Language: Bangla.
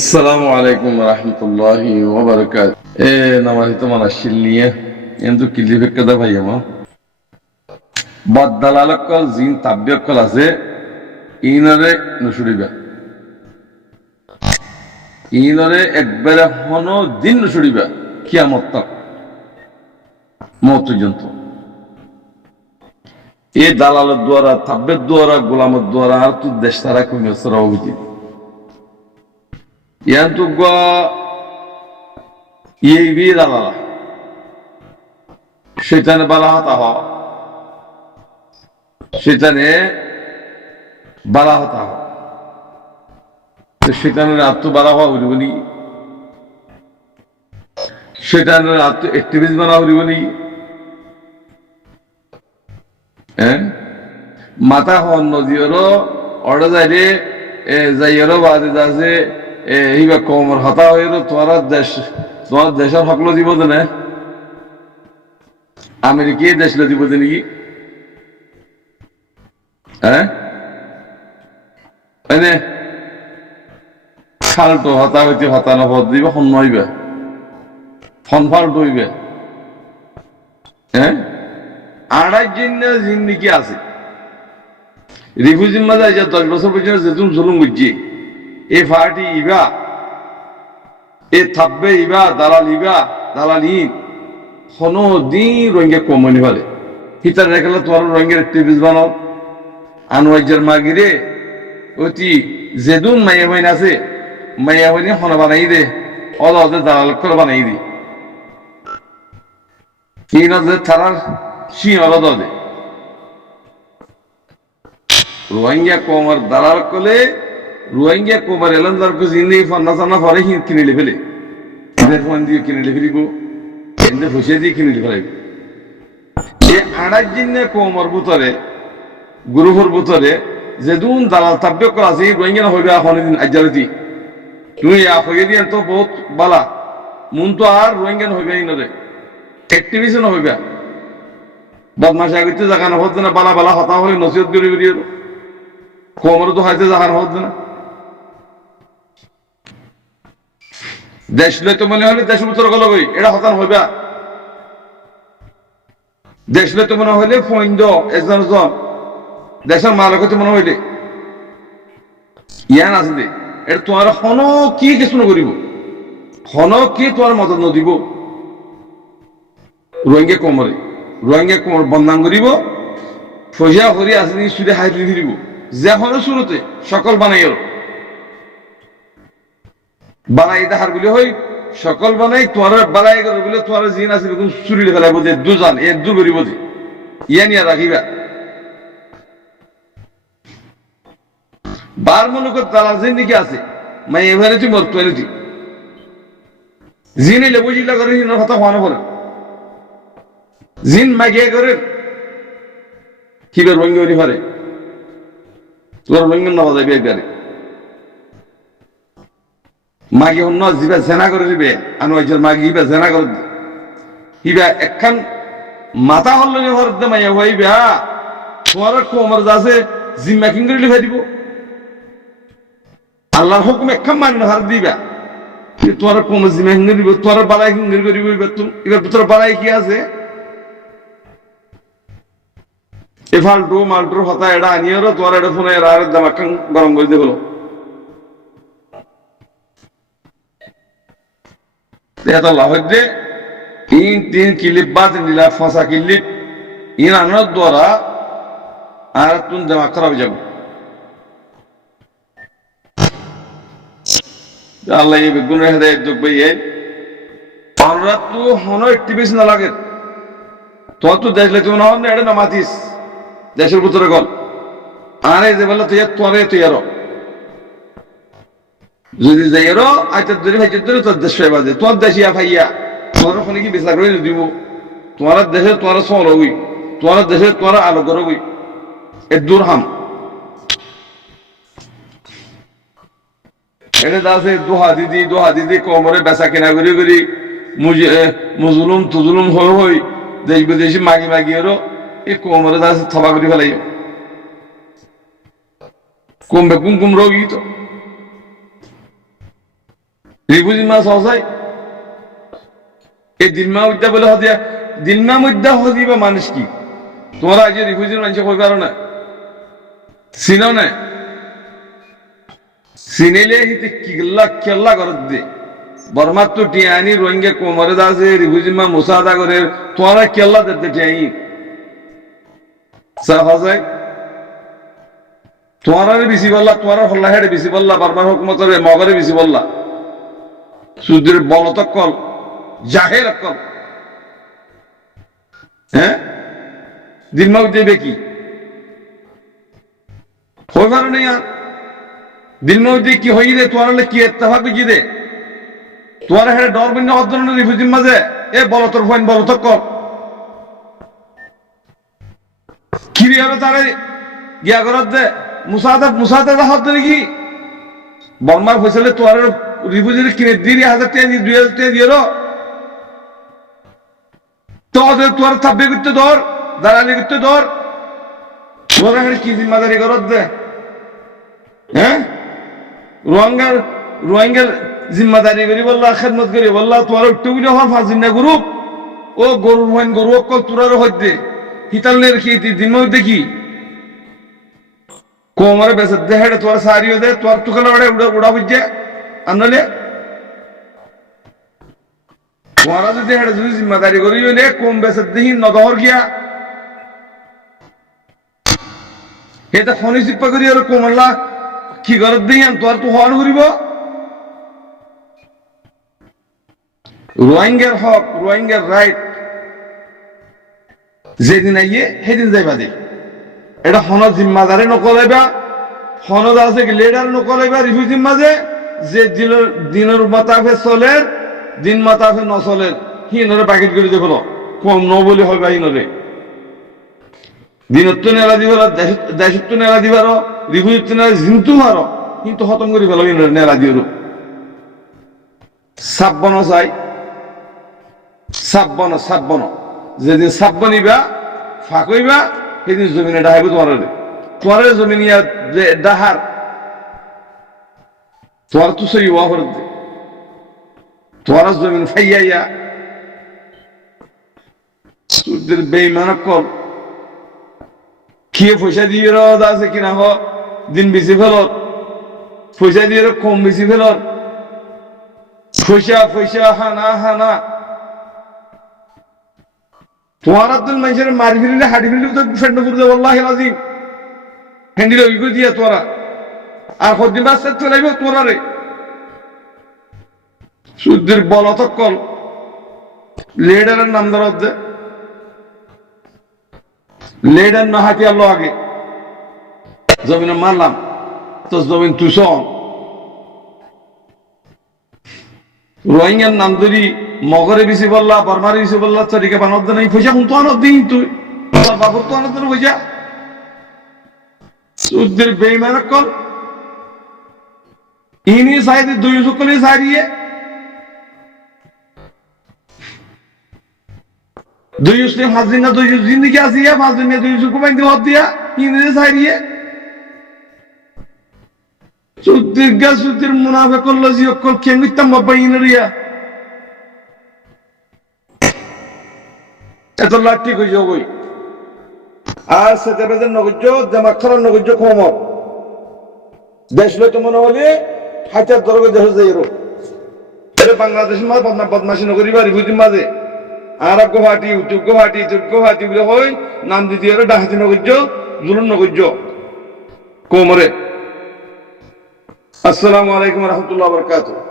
السلام عليكم ورحمة الله وبركاته. نمازي تمام الشلية. يندو كلي في كذا بيا ما. بدلالك كل زين تبيك كل أزه. إنره نشوريبا. إنره إكبر هنو دين نشوريبا. كيا مطلق. موت جنتو. دلال الدوارا تبي الدوارا غلام الدوارا أرتو دشترا كم يسرا وجدي. ينتوغا يبي دلالة شيطان بلاهتها شيطان بلاهتها شيطان راتو بلاها وريبني شيطان راتو اكتيفيز بنا وريبني মাথা হন নদীরও অর্ডার যাইলে যাইরও বাদে যাচ্ছে এইবার কমর হতা হইল তোমার দেশের হকলো দিব না আমেরিকায় দেশলে দিব নাকি হ্যাঁ এনে খালটো হতা হইতে হতানো পদ দিব হন নইবে ফন ফাল্টো হইবে হ্যাঁ আড়াই জিন্দিগি আছে রিফিউজির মাঝে 10 বছর পর্যন্ত যেতুন জুলুম বুঝছি এ ফাটি ইবা এ থাকবে ইবা দালাল ইবা দালালিন হনো দিন রোহিঙ্গা কমনি ফেলে হিতার রেখে তোমার রোহিঙ্গার টিভিস বানাও আনোয়াইজার মাগিরে অতি যেদুন মাইয়া হইন আছে মাইয়া হইনি হনা বানাই দে অদে দালাল করে বানাই দি কি নদে থারার সিংহর দে রোহিঙ্গা কমর দালাল কলে রোহিঙ্গা কোমার এলান্দার কো জিন্দেগি ফান্না সান্না ফরে কিনে ফেলে এদের ফোন দিয়ে কিনে ফেলিব এনে ফুসে দিয়ে কিনে ফেলাইব এ আড়াই জিন্নে কোমর ভিতরে গ্রুপের ভিতরে যেদুন দালাল তাব্য করা আছে রোহিঙ্গা না হইবে এখন দিন আজারতি তুমি হইয়ে দিয়ে তো বহুত বালা মন তো আর রোহিঙ্গা হইবে না রে অ্যাক্টিভিশন হইবে বদমাশি আগতে জায়গা না হচ্ছে না বালা বালা হতা হয়ে নসিহত করে বেরিয়ে কোমর তো হয়তো জায়গা হচ্ছে না দেশ লইতে মনে হলে দেশের ভিতরে গেল বই এটা হতান হইবা দেশ লইতে মনে হইলে ফৈন্দ একজন দেশের মালক হইতে মনে হইলে ইয়ান আছে দে এটা তোমার হন কি কিছু নকরিব হন কি তোমার মদত নদিব রোহিঙ্গা কোমর বন্ধান করিব ফসিয়া হরি আসনি সুদে হাই ফিরিব যে হন শুরুতে সকল বানাই বানাই দেখার বলে হই সকল বানাই তোমার বানাই করে বলে তোমার জিন আছে বেগুন চুরি ফেলাইব যে দুজান এ দূর করিব যে ইয়া নিয়া রাখিবা বার মনে কর তালা জিন্দিগি আছে মাই এভারে তুই মরতো এনেছি জিন এলে বুঝিলা করে জিনের কথা হওয়ানো করে জিন মাগিয়া করে কিবার রঙে উনি পারে তোর রঙের নামা যাবে একবারে মাগি অন্য জিবা জেনা করে দিবে আনোয়াইজের মাগি ইবা জেনা করে ইবা একখান মাথা হল্লে ঘর দে মাইয়া হইবে তোমার কোমর যাচ্ছে জিম্মা কিং করে লিখে দিব আল্লাহর হুকুম একখান মান্য হার দিবা তোমার কোমর জিম্মা কিং দিব তোমার বালাই কিং করিব এবার তোর বালাই কি আছে এ ফাল্টু মাল্টুর হতা এটা আনিয়েরও তোমার এটা ফোনে আর দাম একখান গরম করে দিয়ে হলো এত লাভ হচ্ছে ইন তিন কিলিপ বাদ নিলা ফাঁসা কিলিপ ইন আনার দ্বারা আর তুমি দিমাগ খারাপ যাব আল্লাহ এই বেগুন হেদায়েত যোগ পাইয়ে আমরা তো হনো অ্যাক্টিভিস্ট না লাগে তোর তো দেশ লেতে মনে হয় না এটা না মাতিস দেশের ভিতরে গল আরে যে বলে তুই তোরে তুই আরো যদি যাইরো আচ্ছা ধরে ভাইছে ধরে তোর দেশ বাজে তোর দেশিয়া ভাইয়া তোর ওখানে কি বিচার করে দিব তোমার দেশে তোমার সল হই তোমার দেশে তোমার আলো করো হই এ দুরহাম এটা দাসে দোহা দিদি কোমরে বেচা কেনা করি মুজলুম তুজুলুম হই দেশ বিদেশি মাগি এরো এই কোমরে দাসে থবা করি ফেলাই কমবে কুমকুম রোগী তো রিফিউজি মাছ হসাই এই দিনমা উদ্যা বলে হদিয়া দিনমা মুদ্দা হদিবা মানুষ কি তোমরা আজ রিফিউজির মানুষ কই পারো না চিনো না চিনিলে হিতে কিল্লা কেল্লা করত দে বর্মার তো টিয়ানি রোহিঙ্গা কোমরে দাসে রিফিউজি মা মুসাদা করে তোমরা কেল্লা দিতে টিয়াই সাফ আছে তোমার বেশি বললা তোমার হল্লা হেডে বেশি বললা বারবার হুকুমতের মগরে বেশি বললা সুদের বলত কল জাহের কল হ্যাঁ দিনমাগ দেবে কি হয়ে পারো না দিনমাগ দিয়ে কি হয়ে দে তোমার কি এত্তেফাক বুঝি দে তোমার হেডে ডর বিন্ন অধ্যয়ন রিফিউজির মাঝে এ বলতর ফাইন বলতক কল কিরি হবে তারে গিয়া করত দে মুসাদা হাত নাকি বর্মার ফসলে তোর রিফিউজির কিনে 2,000 টাকা 2,000 টাকা দিয়ে তোর থাকবে করতে ধর দালালি করতে ধর তোরা কি জিম্মাদারি করত দে হ্যাঁ রোহিঙ্গার জিম্মাদারি করি বললা খেদমত করি বললা তোর একটু গুলো হওয়ার ফাঁসিন না গ্রুপ ও গরুর হইন গরু অকল তোরারও হইতে হিতালের খেয়ে দিন দেখি কোমরে বেসে দে হেডে তোর সারিও দে তোর টুকালে উড়া বুঝছে আনলে তোরা যদি হেডে যদি জিম্মাদারি করি হইলে কম বেসে দেহি নদহর গিয়া এটা খনি চিপ্পা করি আর কোমরলা কি করত দেহি তোর তো হওয়ার ঘুরিব রোহিঙ্গার হক রোহিঙ্গার রাইট যেদিন আইয়ে সেদিন যাইবা দে এটা হন জিম্মাদারে নকলাইবা হনদ আছে লিডার নকলাইবা রিফিউজির মাঝে যে দিনের মাতাফে চলের দিন মাতাফে নচলের হিনরে প্যাকেট করে দেব কম ন বলে হয় বা হিনরে দিনত নেলা দিবার দেশত নেলা দিবার রিফিউজিত নেলা জিন্তু মার কিন্তু খতম করে ফেলো হিনরে নেলা দিও সাব্বন চাই সাব্বন যেদিন সাব্বনিবা ফাঁকইবা সেদিন জমিনে ডাহাইব তোমার জমিন ডাহার তোমার তো সই ওয়াহর দে তোমার জমিন ফাইয়া সুদের বেইমান কল খেয়ে পয়সা দিয়ে আছে কিনা হ দিন বেশি ফেলত পয়সা দিয়ে কম বেশি ফেলত পয়সা হানা তোমার আব্দুল মানুষের মারি ফেলিলে হাড়ি ফেলিলে তো ফেন্ড করে দেবো আল্লাহ আজিম হ্যান্ডিল ওই করে দিয়া তোরা আর কদিন বাচ্চা চলাইব তোরা রে সুদের বলত কল লিডারের নাম ধরা দে লিডার না হাতি আল্লাহ আগে জমিনে মারলাম তো জমিন তুষন রোহিঙ্গার নাম ধরি মগরে বেশি বললা বর্মারে বেশি বললা তরিকে বানদ নাই পয়সা কোন তো আনদ দিন তুই বাবুর তো আনদ পয়সা সুদের বেইমান কল ইনি সাইদে দুই সকলে সারিয়ে দুই উসলে হাজির না দুই জিন্দিগি আসিয়া পাঁচ দিন দুই সুকু বাইন্দে হদ দিয়া ইনি সারিয়ে সুদের মুনাফে করলো জি অকল কেমিতাম বাবা ইনরিয়া এত লাখ ঠিক হয়ে যাবই আর সেটা বেদের নগজ্য জামা খারাপ নগজ্য কমর দেশ লইতে মনে হলে হাজার দরগে দেশ যাই বাংলাদেশের মাঝে বদমাসি নগরী বা রিফিউজির মাঝে আর গুয়াহাটি উত্তর গুয়াহাটি বলে হয় নাম দিতে ডাহাতি নগজ্য জুলুন নগজ্য কোমরে আসসালামু আলাইকুম রহমতুল্লাহ বরকাতুহ